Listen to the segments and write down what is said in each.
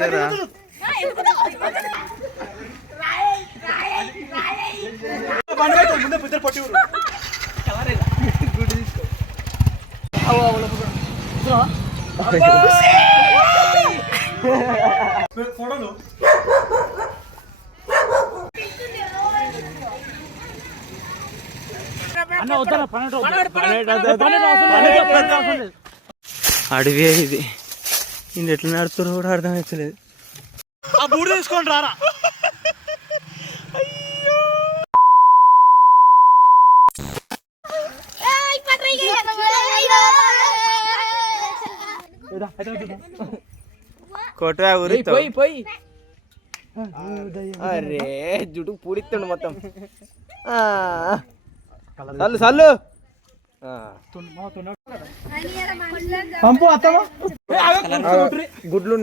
Thank you రా. అడవి ఇది నేను ఎట్లా నడుతున్నా కూడా అర్థమవుతలేదు. ఆ బూడి తీసుకోండి రారా. కొట్టువా ఊరితో. అరే జుట్టు పూడిస్తుండు మొత్తం. సల్లు సల్లు పంపు అత్తమా గుడ్లు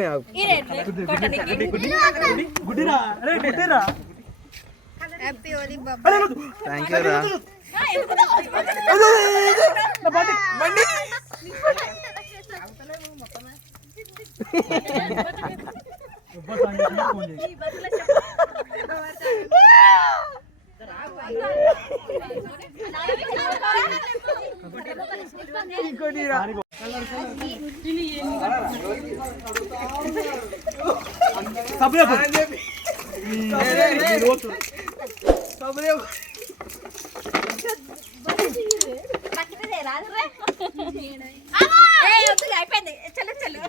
థ్యాంక్ యూ రా. అయిపోయింది. చలు చలు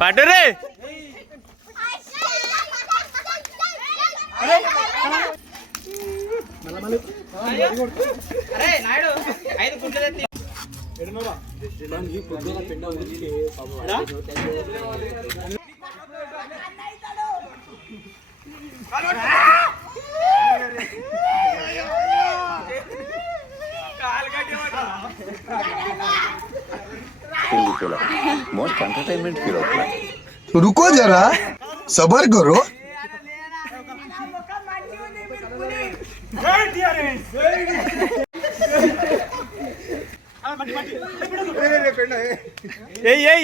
పట్టురే. मोस्ट एंटरटेनमेंट फील होता है. रुको जरा सबर करो.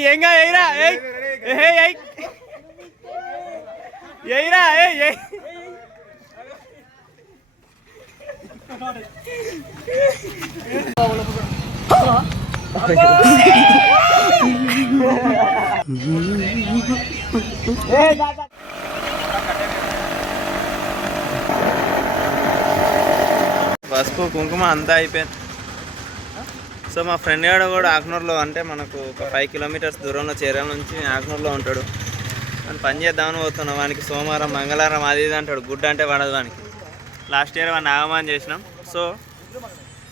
ఏంగా ఎయిరా ఎయిరా పసుపు కుంకుమ అంతా అయిపోయింది. సో మా ఫ్రెండ్ గారు కూడా ఆకునూరులో, అంటే మనకు ఒక 5 కిలోమీటర్స్ దూరంలో చేరాల నుంచి ఆకునూరులో ఉంటాడు. అని పని చేద్దామని పోతున్నాం. వానికి సోమవారం మంగళవారం అది ఇది అంటాడు. గుడ్డ అంటే పడదు వానికి. లాస్ట్ ఇయర్ వాడిని ఆగమని చేసినాం. సో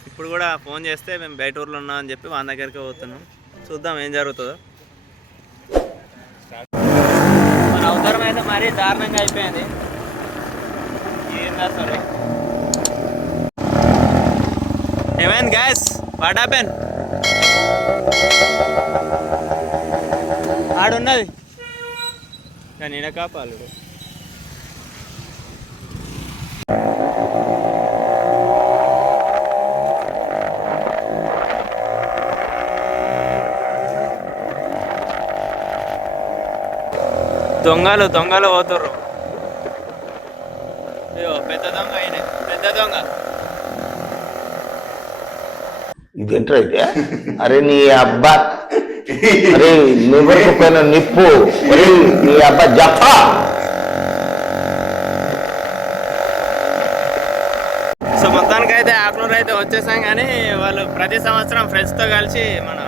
ఇప్పుడు కూడా ఫోన్ చేస్తే మేము బయట ఊర్లో ఉన్నాం అని చెప్పి వాని దగ్గరికి పోతున్నాం. చూద్దాం ఏం జరుగుతుందో. మన అవసరం అయితే మరీ దారుణంగా అయిపోయింది. ఏం చేస్తారు? ఏమైంది గ్యాస్? What happen? ఆడున్నది కానీ ఈడ కాపాలు. దొంగలు దొంగలు పోతుర్రు. అయ్యో పెద్ద దొంగ అయినా, పెద్ద దొంగ. ఇదేంట్రా అయితే? అరే నీ అబ్బా, అరే లివర్కు పైన నిప్పు, అరే నీ అబ్బా జప్పా. సో మొత్తానికైతే ఆకునూరు అయితే వచ్చేసాం. కానీ వాళ్ళు ప్రతి సంవత్సరం ఫ్రెండ్స్తో కలిసి మన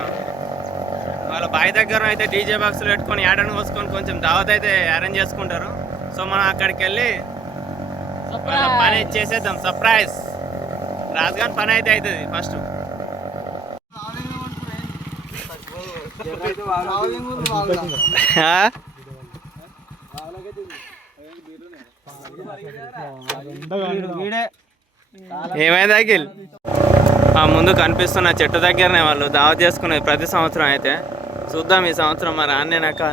వాళ్ళ బావి దగ్గర అయితే డీజే బాక్సులు పెట్టుకొని యాడను కోసుకొని కొంచెం దావత్ అయితే అరేంజ్ చేసుకుంటారు. సో మనం అక్కడికి వెళ్ళి పని చేసేద్దాం. సర్ప్రైజ్. రాజుగాని పని అయితే అవుతుంది ఫస్ట్. ఏమైంది అఖిల్? ఆ ముందు కనిపిస్తున్న చెట్టు దగ్గరనే వాళ్ళు దావత్ చేసుకునేది ప్రతి సంవత్సరం. అయితే చూద్దాం ఈ సంవత్సరం మరి ఆన్నే నాకు.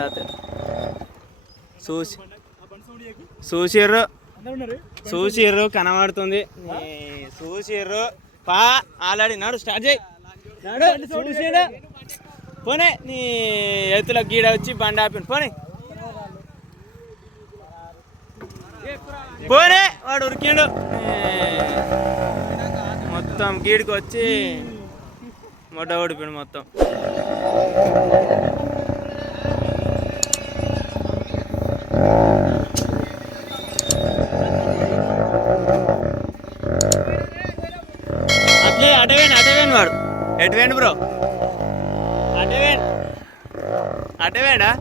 చూసిర్రు కనబడుతుంది చూసిర్రు పా ఆల్రెడీ నాడు స్టార్ట్ చేయి నాడు చూసిడు పోనే నీ ఎత్తుల గీడ వచ్చి బండి ఆపిన పోనే వాడు ఉరికిండు మొత్తం గీడికి వచ్చి మొట్ట ఓడిపోయాడు మొత్తం. అట్లే అటవేండి వాడు ఎటువేండి బ్రో అటవేండా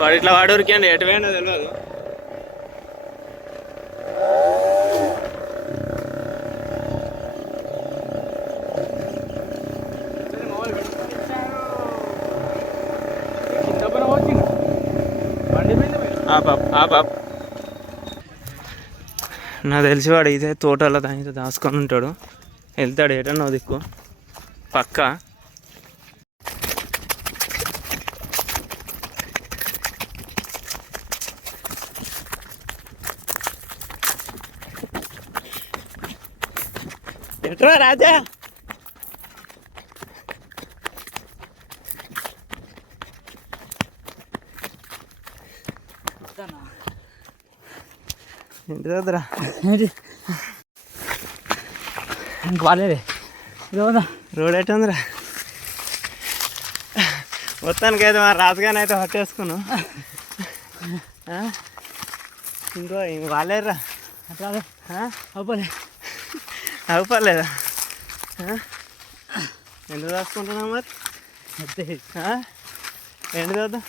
వాడు ఇట్లా వాడు ఉరికండి ఎటువేండో తెలియదు. నాకు తెలిసి వాడు ఇదే తోటలో దానితో దాచుకొని ఉంటాడు, వెళ్తాడు ఏటన్నా దిక్కు పక్క. ఎట్రా రాజా ఇంటి దగ్గర బాగాలేదే రోడ్ ఎట్లా ఉందిరా? మొత్తానికి అయితే మా రాజుగాని అయితే పట్టేసుకున్నాం. ఇంక వాళ్ళేరా అవ్వలేదా? ఎందుకు రాసుకుంటున్నావు మరి? ఏంటి చూద్దాం.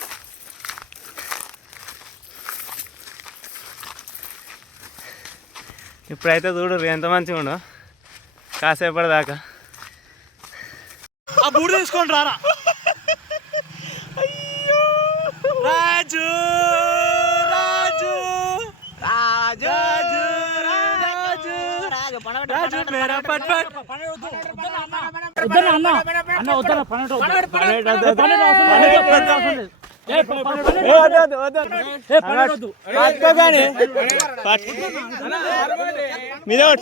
ఇప్పుడైతే చూడు ఎంత మంచిగా ఉండవు కాసేపటి దాకా. ఆ బూడి తీసుకొని రారా. రాజు రాజు రాజు రాజు రాజు మేరా పట్ పట్ మీదోట్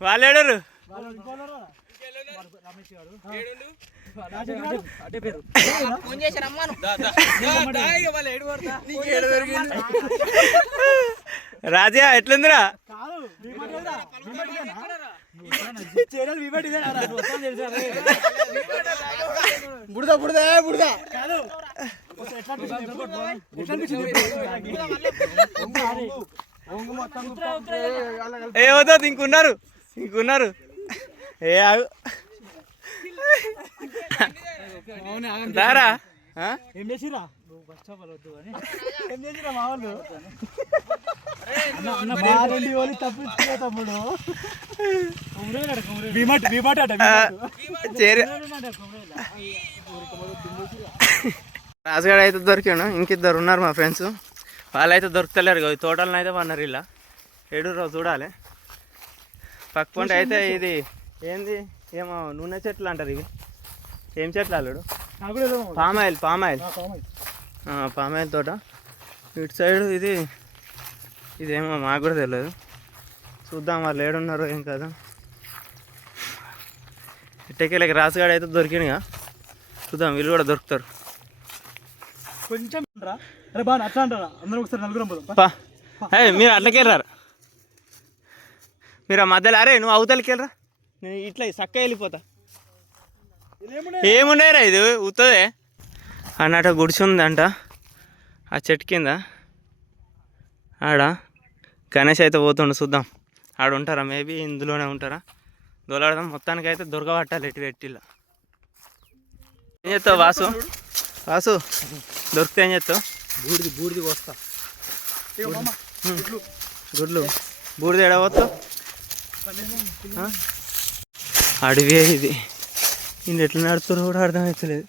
వాళ్ళేడరు రాజా ఎట్లుందిరా? బుడదా బుడదా బుడదా ఏ వద్దు ఇంకున్నారు ఏ ఆగు దారా ఏం చేసిరా ఏం చేసిరా మా వాళ్ళు తప్పించుకో తమ్ముడు. రాజుగాడు అయితే దొరికాడు, ఇంకిద్దరు ఉన్నారు మా ఫ్రెండ్స్, వాళ్ళైతే దొరుకుతలేరు. ఈ తోటలను అయితే పన్నారు ఇలా ఏడు రోజు చూడాలి. పక్క పంట అయితే ఇది ఏంది ఏమో నూనె చెట్లు అంటారు. ఇవి ఏం చెట్లు అల్లుడు? పామాయిల్ తోట. ఇటు సైడ్ ఇదేమో మాకు కూడా తెలియదు. చూద్దాం వాళ్ళు ఏడున్నారో ఏం కాదు. ఇట్టకెళ్ళకి రాసుగాడు అయితే దొరికినగా చూద్దాం, వీళ్ళు కూడా దొరుకుతారు. కొంచెం అట్లా అంటారా అందరూ ఒకసారి నలుగురం మీరు అట్లకెళ్ళరారు, మీరు ఆ మధ్యలో. అరే నువ్వు అవతలకి వెళ్ళరా, నేను ఇట్లా చక్క వెళ్ళిపోతా. ఏముండేరా ఇది ఉత్తదే అన్నట్టు గుడిసి ఉందంట ఆ చెట్టు కింద. ఆడ గణేష్ అయితే పోతుండు, చూద్దాం ఆడ ఉంటారా, మేబీ ఇందులోనే ఉంటారా, దొలాడదాం. మొత్తానికి అయితే దొరకబట్టాలి ఎటు పెట్టిలా. ఏం చేస్తావు వాసు దొరికితే ఏం చేస్తావు? బూడిది వస్తా గుడ్లు బూడిద ఎడవద్దు. అడవి ఇది. ఇది ఎట్లా నడుపుతారో కూడా అర్థమవుతలేదు.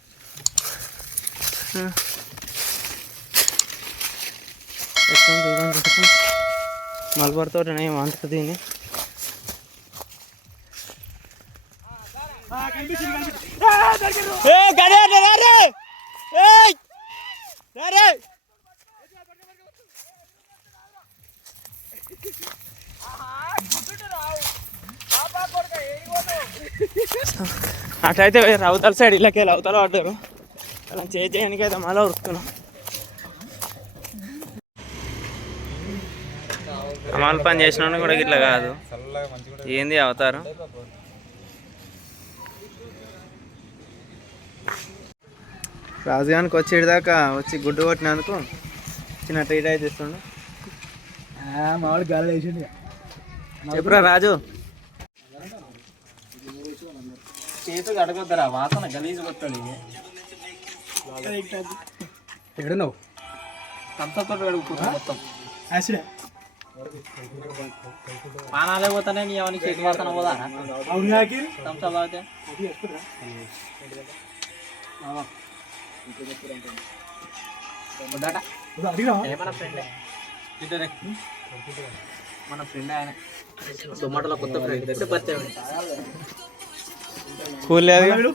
ఎట్లా చూడండి మలబడితో ఏమంటుంది దీన్ని. అటైతే అవతల సైడ్ ఇళ్ళకి అవతల పడ్డారు. అలా చేయడానికి అయితే మళ్ళీ ఉరుకుతున్నాం. అమలు పని చేసిన కూడా ఇట్లా కాదు. ఏంది అవతారం. రాజుగానికి వచ్చేదాకా వచ్చి గుడ్డు కొట్టినందుకు చిన్న ట్రీట్ అయితే ఇస్తుండే. మామిడి గాలి వేసింది. చెప్పురా రాజు. చేతులు అడగొద్దరా, వాసన గలీజు కొట్టాలి. ఎక్కడున్నావు? కంచంతో అడుగుతున్నా మొత్తం. పానాలే పోతానే నీ అవన్నీ చేతి వాసన పోదా? కంచం తాగితే మన ఫ్రెండ్ మన ఫ్రెండ్ ఆయన జొమాటోలో కొత్త ఫ్రెండ్. కూల్ లేదు.